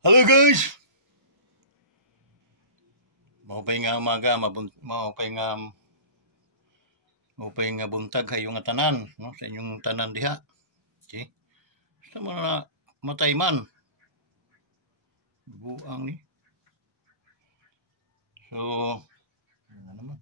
Hello guys! Maupay nga umaga, maupay nga buntag kayo nga tanan, no? Sa inyong tanan diha. Okay? Sa mga matay man. Buang ni. So, ano naman?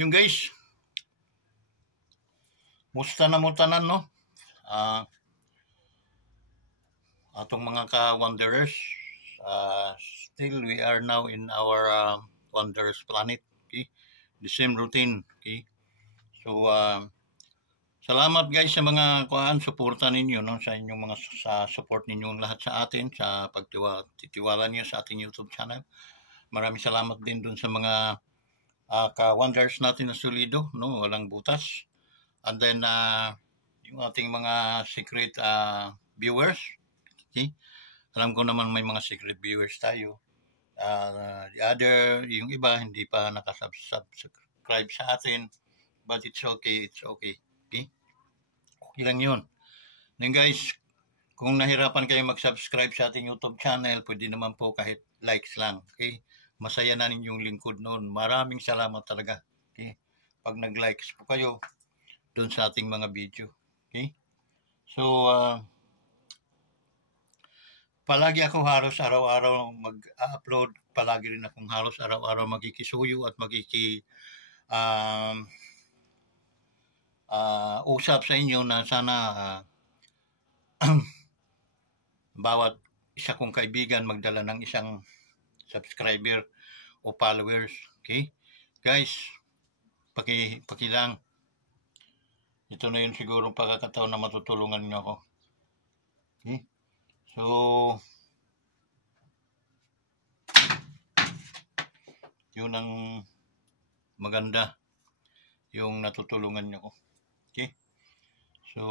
Yung guys, musta na mo tanan, no? Atong mga ka-wanderers, still we are now in our wanderers planet, okay? The same routine, okay? So, salamat guys sa mga suporta ninyo, no, sa inyong mga sa support ninyong lahat sa atin, sa pagtitiwala niyo sa ating YouTube channel. Maraming salamat din dun sa mga ka-wonders natin na solido, no, walang butas. And then yung ating mga secret viewers, okay? Alam ko naman may mga secret viewers tayo. The other, yung iba hindi pa nakasubscribe sa atin, but it's okay, okay. Okay lang yun. Then guys, kung nahirapan kayo mag-subscribe sa ating YouTube channel, pwede naman po kahit likes lang. Okay? Masaya na ninyong lingkod noon. Maraming salamat talaga. Okay? Pag nag-likes po kayo doon sa ating mga video. Okay? So, palagi ako halos araw-araw mag-upload. Palagi rin akong halos araw-araw magkikisuyo at usap sa inyo na sana bawat isa kong kaibigan magdala ng isang subscriber o followers. Okay? Guys, pakilang. Ito na yun siguro pagkakataon na matutulungan niyo ako. Okay? So, yun ang maganda. Yung natutulungan niyo ako. Okay? So,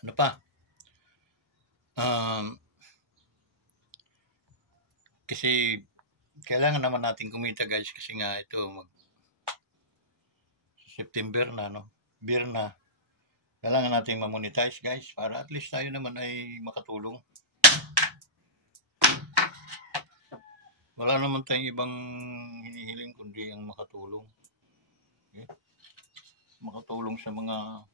ano pa? Kasi kailangan naman natin kumita guys kasi nga ito September na, no? Beer na. Kailangan natin ma-monetize guys para at least tayo naman ay makatulong. Wala naman tayong ibang hinihiling kundi ang makatulong. Okay? Makatulong sa mga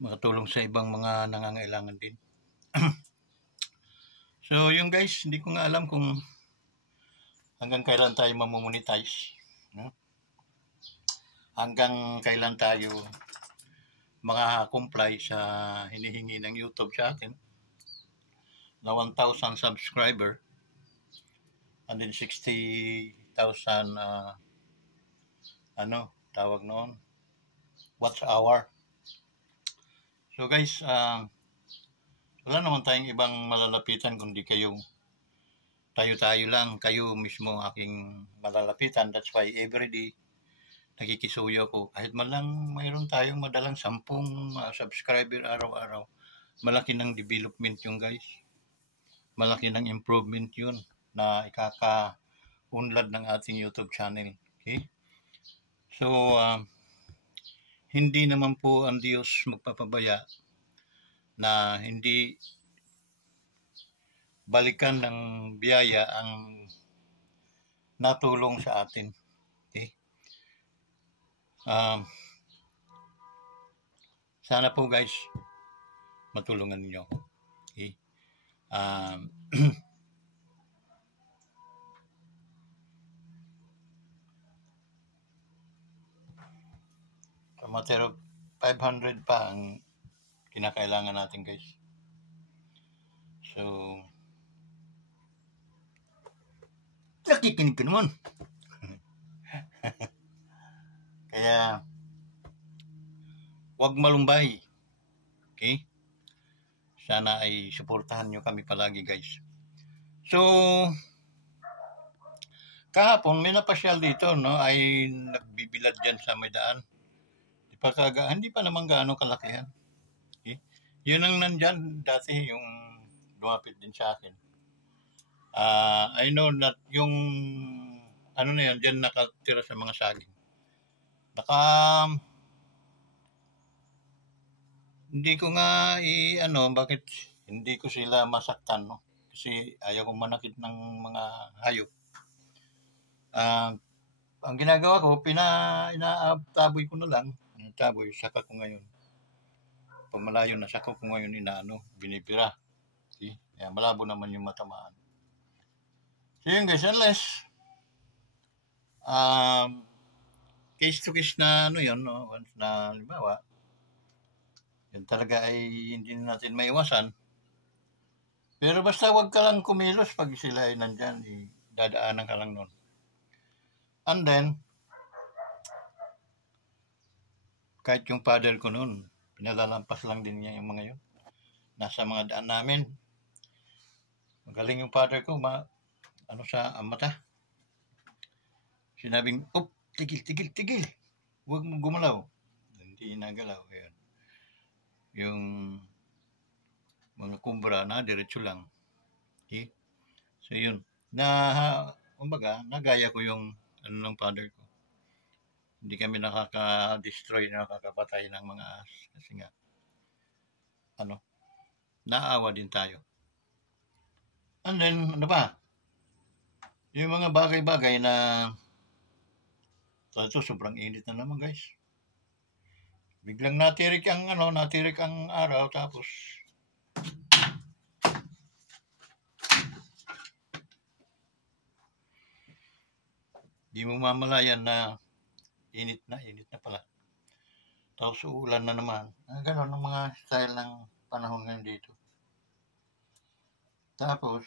makatulong sa ibang mga nangangailangan din. So, yung guys, hindi ko nga alam kung hanggang kailan tayo mamonetize. No? Hanggang kailan tayo maka-comply sa hinihingi ng YouTube sa atin na 1,000 subscriber and then 60,000 tawag noon, watch hour. So guys, wala naman tayong ibang malalapitan kundi tayo lang, kayo mismo aking malalapitan. That's why everyday nakikisuyo ko. Kahit man lang mayroon tayong madalang 10 subscriber araw-araw, malaki ng development yung guys. Malaki ng improvement yun na ikaka-unlad ng ating YouTube channel. Okay? So, hindi naman po ang Diyos magpapabaya na hindi balikan ng biyaya ang natulong sa atin. Okay? Sana po guys, matulungan niyo ako. Okay? Matter of 500 pa ang kinakailangan natin guys. So, nakikinig ka naman. Kaya, huwag malumbay. Okay? Sana ay suportahan nyo kami palagi, guys. So, kahapon may napasyal dito, no? Ay nagbibilad dyan sa may daan. Hindi pa naman gaano kalakihan. Okay? Yun ang nandyan dati, yung lumapit din sa akin. I know that yung ano na yan, dyan nakatira sa mga saging. Hindi ko nga bakit hindi ko sila masaktan, no? Kasi ayaw kong manakit ng mga hayop. Ang ginagawa ko, inaataboy ko na lang. Taboy, saka ko ngayon. Pag malayo na, saka ko ngayon binibira. Okay? Kaya malabo naman yung matamaan. So yun guys, unless case to case na yun, no? Once na halimbawa, yun talaga ay hindi natin maiwasan. Pero basta wag ka lang kumilos pag sila ay nandyan, dadaanan ka lang nun. And then, kahit yung father ko noon, pinalalampas lang din niya yung mga yun. Nasa mga daan namin. Magaling yung father ko, sa mata. Sinabing, tigil. Huwag mo gumalaw. Hindi nagalaw. Ayan. Yung mga kumbra na, diretso lang. Okay? So yun. Nagaya ko yung ng father ko. Hindi kami nakaka-destroy, nakakapatay ng mga ahas. Kasi nga, naawa din tayo. And then, yung mga bagay-bagay na ito, sobrang init na naman guys. Biglang natirik ang araw, tapos di mo mamalayan na init na pala. Tapos uulan na naman. Ganon ang mga style ng panahon ngayon dito. Tapos,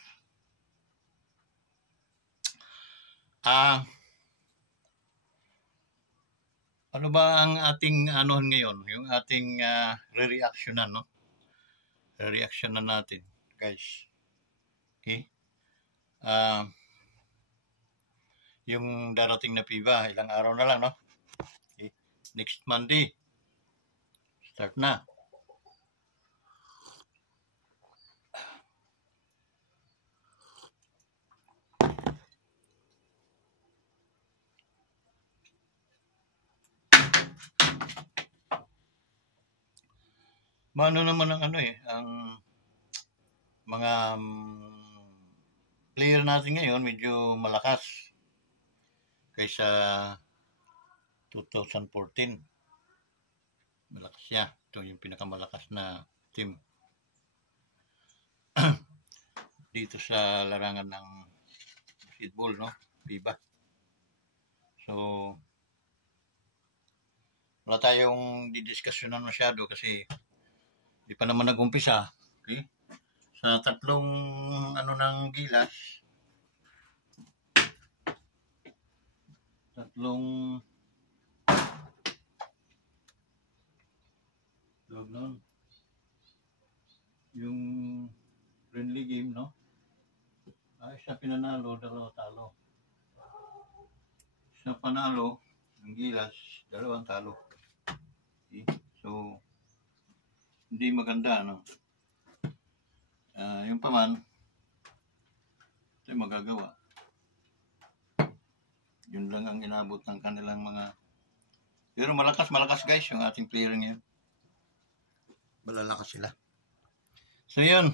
ano ba ang ating ngayon? Yung ating re-reactionan, no? Re-reactionan natin, guys. Okay? Yung darating na PIBA, ilang araw na lang, no? Okay. Next Monday, start na. Mano naman ang ang mga player natin ngayon medyo malakas kaysa 2014. Malakas siya. Ito yung pinakamalakas na team dito sa larangan ng basketball, no? FIBA. So, wala tayong didiskusyonan masyado kasi di pa naman nag-umpisa. Okay? Sa tatlong ng gilas, tawag nun, yung friendly game, no? Isa pinanalo, dalawa talo. Isa panalo, ang gilas, dalawang talo. Okay? So, hindi maganda, no? Yung paman, ito yung magagawa. Yun lang ang inabot ng kanilang mga... Pero malakas guys yung ating player ngayon. Malalakas sila. So yun.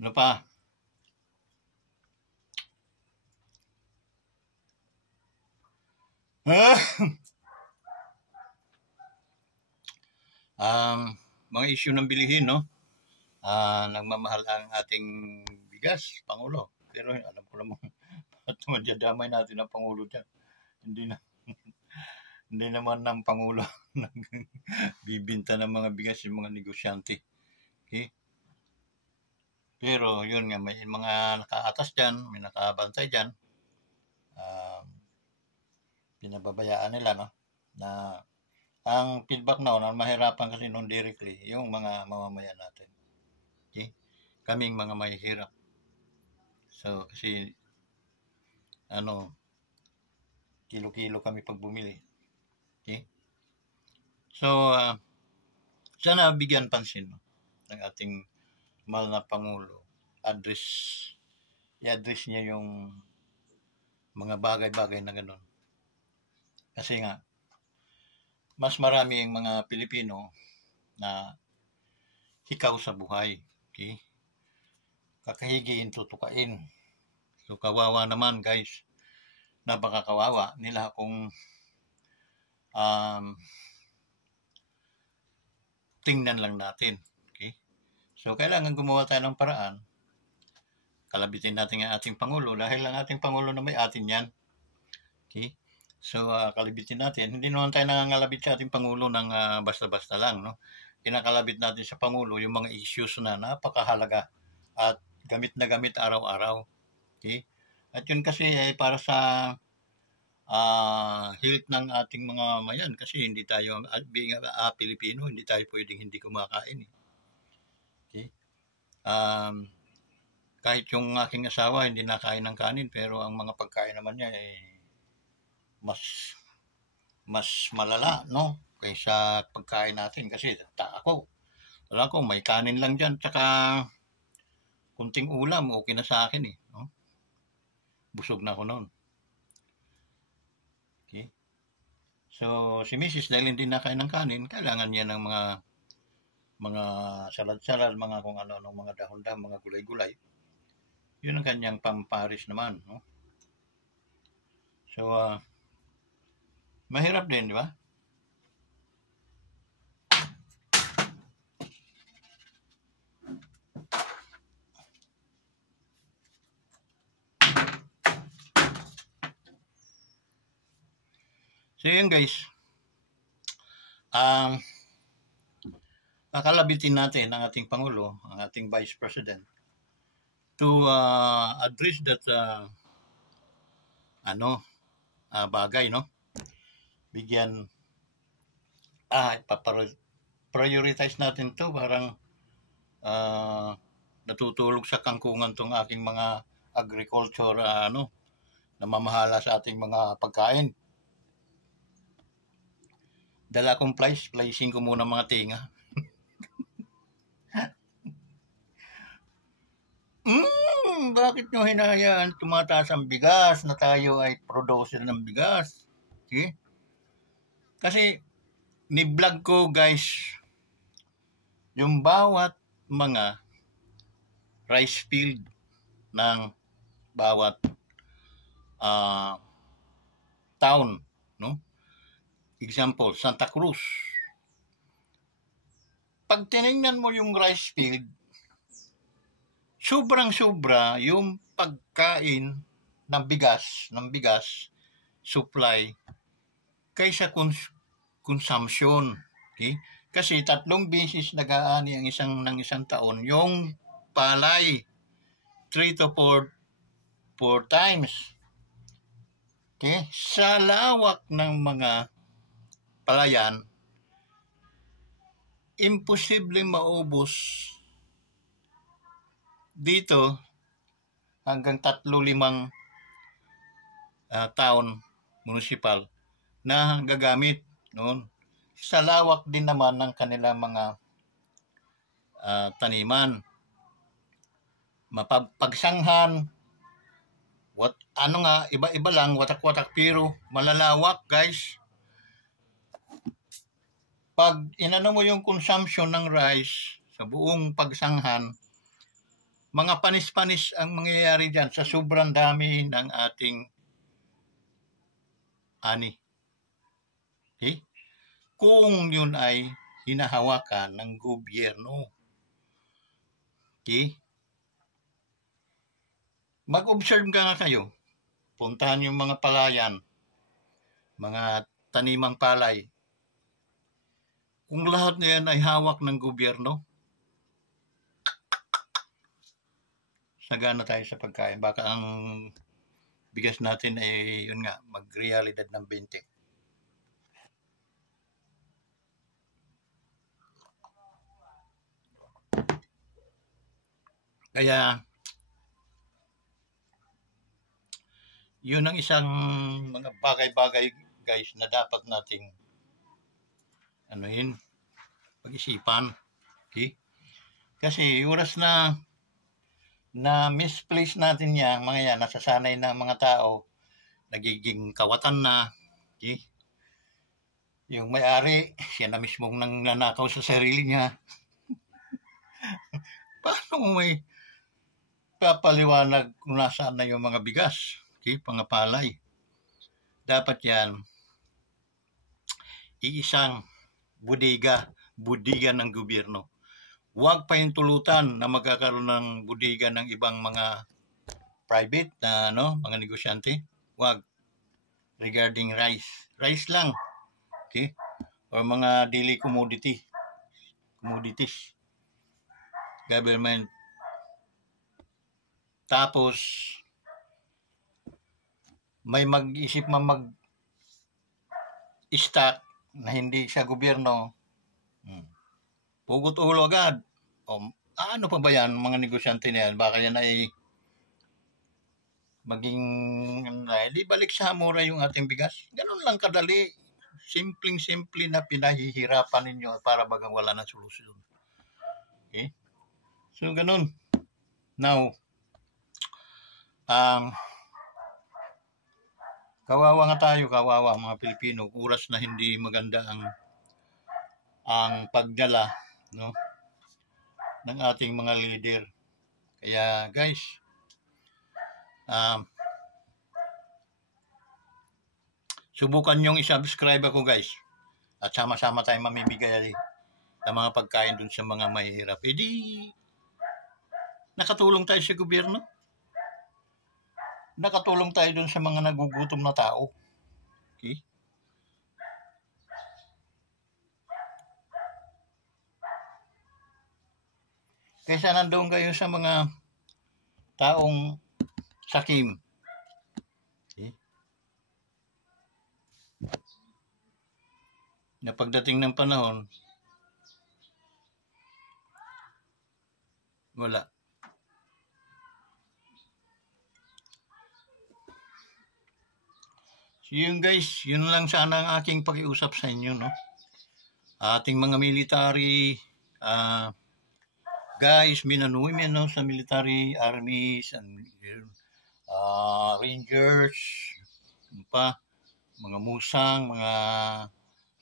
Ano pa? Mga issue ng bilihin, no? Nagmamahal ang ating bigas, Pangulo. Pero alam ko naman, madadamay natin ang Pangulo dyan. Hindi naman ng Pangulo bibinta ng mga bigas yung mga negosyante. Okay? Pero yun nga, may mga nakaatas dyan, may nakabantay dyan. Pinababayaan nila, no? Na ang feedback na ang mahirapan kasi noon directly, yung mga mamamayan natin. Okay? Kaming mga mahihirap. So, kasi, kilo-kilo kami pag bumili. Okay? So, sana bigyan pansin ng ating mahal na Pangulo. I-address niya yung mga bagay-bagay na gano'n. Kasi nga, mas marami ang mga Pilipino na hikaw sa buhay. Okay? Kakahigiin, tutukain. So, kawawa naman, guys. Napakakawawa nila kung tingnan lang natin. Okay? So, kailangan gumawa tayo ng paraan. Kalabitin natin ang ating Pangulo dahil ang ating Pangulo na may atin yan. Okay? So, kalabitin natin. Hindi naman tayo nangangalabit sa ating Pangulo ng basta-basta lang. No? Kinakalabit natin sa Pangulo yung mga issues na napakahalaga at gamit na gamit araw-araw. Okay? At yun kasi ay para sa health ng ating mga mayan kasi hindi tayo, being Pilipino, hindi tayo pwedeng hindi kumakain. Okay? Kahit yung aking asawa hindi nakain ng kanin pero ang mga pagkain naman niya ay mas malala, no? Kaysa pagkain natin kasi wala ko, may kanin lang dyan tsaka kunting ulam, okay na sa akin no? Busog na ako noon. Okay? So, si Mrs. dahil hindi nakain ng kanin, kailangan niya ng mga salad-salad, mga kung ano, mga dahon-dahon, mga gulay-gulay. Yun ang kanyang pamparis naman, no? So, mahirap din, di ba? So, yun guys. Kakalabitin natin ang ating Pangulo, ang ating Vice President to address that bagay, no? Bigyan prioritize natin to parang natutulog sa kangkungan tong aking mga agriculture namamahala sa ating mga pagkain. Dala kong placing ko muna mga tinga. Bakit nyo hinahayaan tumataas ang bigas na tayo ay producer ng bigas? Okay? Kasi ni-vlog ko guys yung bawat mga rice field ng bawat town, no? Example, Santa Cruz. Pag tinignan mo yung rice field, sobrang-sobra yung pagkain ng bigas, supply, kaysa consumption. Okay? Kasi 3 beses nag-aani ang isang taon yung palay. 3 to 4 times. Okay? Sa lawak ng mga palayan, imposibleng maubos dito hanggang 3-5 town municipal na gagamit noon. Sa lawak din naman ng kanilang mga taniman. Mapagsanghan, iba-iba lang, watak-watak pero malalawak guys. Pag inano mo yung consumption ng rice sa buong pagsanghan, mga panis-panis ang mangyayari dyan sa sobrang dami ng ating ani. Okay? Kung yun ay hinahawakan ng gobyerno. Okay? Mag-observe ka nga kayo. Puntahan yung mga palayan, mga tanimang palay. Kung lahat na yan ay hawak ng gobyerno, nagana tayo sa pagkain. Baka ang bigas natin ay yun nga, magrealidad ng 20. Kaya yun ang isang mga bagay-bagay guys na dapat nating pag-isipan. Okay? Kasi oras na misplace natin yan, mga yan, nasasanay na mga tao, nagiging kawatan na. Okay? Yung may-ari, siya na mismong nananakaw sa sarili niya. Paano mo may papaliwanag kung nasaan na yung mga bigas? Okay, pangapalay. Dapat yan, iisang budiga ng gobyerno. Huwag pa yung tulutan na magkakaroon ng budiga ng ibang mga private na mga negosyante. Huwag. Regarding rice. Rice lang. Okay? Or mga daily commodities. Government. Tapos, may mag-isip mag-stock na hindi sa gobyerno, pugot ulo agad. Ano pa ba yan, mga negosyante na yan? Baka yan ay maging, di balik sa mura yung ating bigas. Ganun lang kadali. Simpleng-simple na pinahihirapan ninyo para bagang wala na solusyon. Okay? So, ganun. Now, kawawa nga tayo, mga Pilipino. Oras na hindi maganda ang pagdala ng ating mga leader. Kaya guys, subukan nyong i-subscribe ako guys. At sama-sama tayong mamimigay ng mga pagkain dun sa mga mahihirap. E di, nakatulong tayo sa gobyerno. Nakatulong tayo dun sa mga nagugutom na tao. Okay? Kaysa nandoon kayo sa mga taong sakim. Okay? Na pagdating ng panahon, wala. So yun guys, yun lang sana ang aking pag-iusap sa inyo, no? Ating mga military guys, men and women, no, sa military, armies, and rangers, mga musang, mga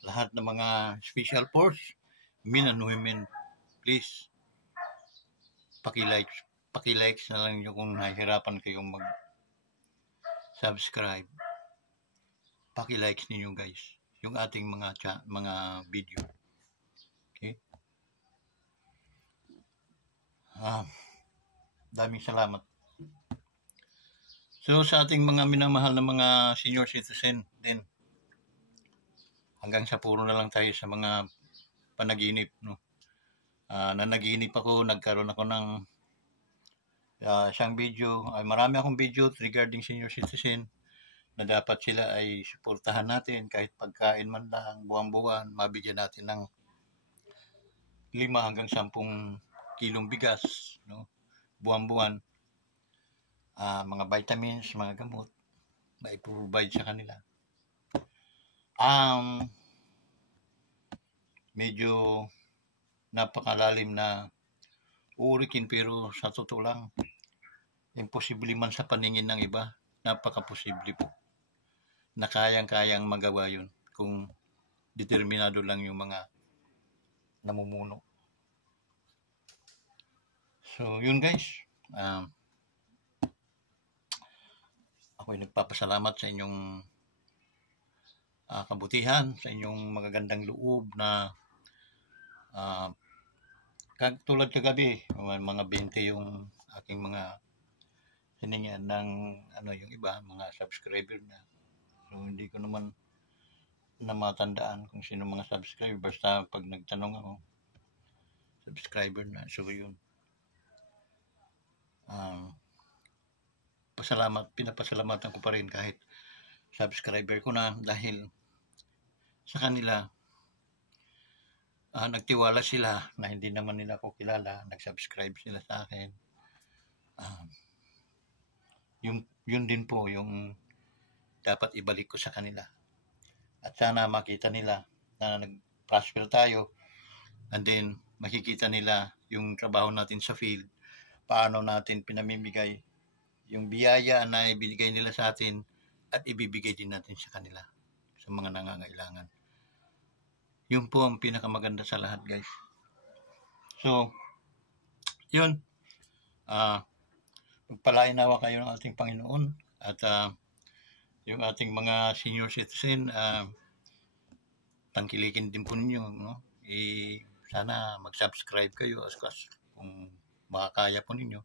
lahat ng mga special force, men and women, please, paki-likes na lang nyo kung nahihirapan kayong mag-subscribe. Paki-likes ninyo guys, yung ating mga video. Okay? Daming salamat. So sa ating mga minamahal na mga senior citizen din, hanggang sa puro na lang tayo sa mga panaginip, no? Nanaginip ako, nagkaroon ako ng isang video, marami akong video regarding senior citizen na dapat sila ay suportahan natin kahit pagkain man lang, buwan-buwan, mabigyan natin ng 5 hanggang 10 kilong bigas, no? Buwan-buwan. Mga vitamins, mga gamot, mai-provide sa kanila. Medyo napakalalim na urikin, pero sa totoo lang, imposible man sa paningin ng iba, napaka-posible po na kayang-kayang magawa yun kung determinado lang yung mga namumuno. So yun guys, ako'y nagpapasalamat sa inyong kabutihan, sa inyong magagandang loob na tulad kagabi, mga 20 yung aking mga hiningan ng yung iba, mga subscriber na. So hindi ko naman na matandaan kung sino mga subscriber, basta pag nagtanong ako, subscriber na. So yun. pinapasalamatan ko pa rin kahit subscriber ko na, dahil sa kanila nagtiwala sila na hindi naman nila ako kilala, nag-subscribe sila sa akin. Yun din po yung dapat ibalik ko sa kanila. At sana makita nila na nag-prosper tayo, and then makikita nila yung trabaho natin sa field, paano natin pinamimigay yung biyaya na ibinigay nila sa atin at ibibigay din natin sa kanila, sa mga nangangailangan. Yun po ang pinakamaganda sa lahat, guys. So, yun. Pagpalain nawa kayo ng ating Panginoon, at yung ating mga senior citizen, tangkilikin din po ninyo, no? Sana mag-subscribe kayo kung makakaya po ninyo.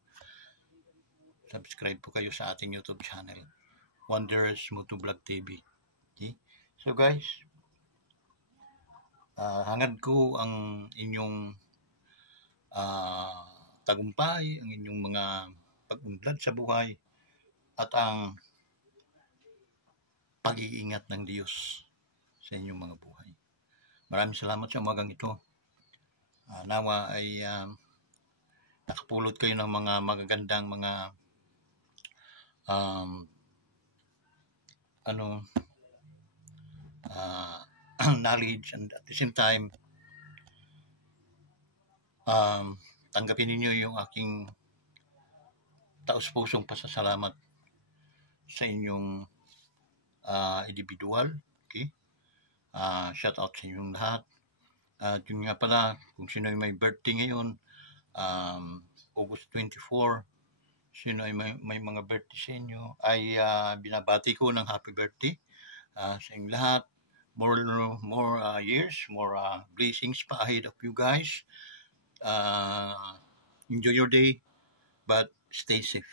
Subscribe po kayo sa ating YouTube channel, Wonders Motovlog TV. Okay? So guys, hangad ko ang inyong tagumpay, ang inyong mga pag-unlad sa buhay, at ang pag-iingat ng Diyos sa inyong mga buhay. Maraming salamat sa umagang ito. Nawa ay nakapulot kayo ng mga magagandang mga knowledge, and at the same time tanggapin niyo yung aking taos-pusong pasasalamat sa inyong individual. Okay? Shout out sa inyong lahat. At yun nga pala, kung sino ay may birthday ngayon, August 24, sino ay may mga birthday sa inyo, ay binabati ko ng happy birthday sa inyong lahat. More years, more blessings pa ahead of you guys. Enjoy your day, but stay safe.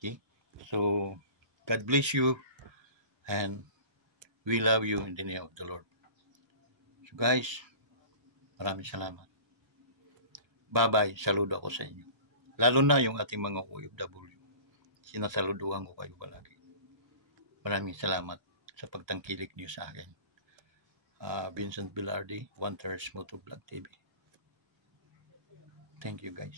Okay? So, God bless you, and we love you in the name of the Lord. So guys, maraming salamat. Bye-bye. Saludo ako sa inyo. Lalo na yung ating mga OFW. Sinasaluduhan ko kayo palagi. Maraming salamat sa pagtangkilik niyo sa akin. Vincent Bilardi, Wonders Motovlog TV. Thank you guys.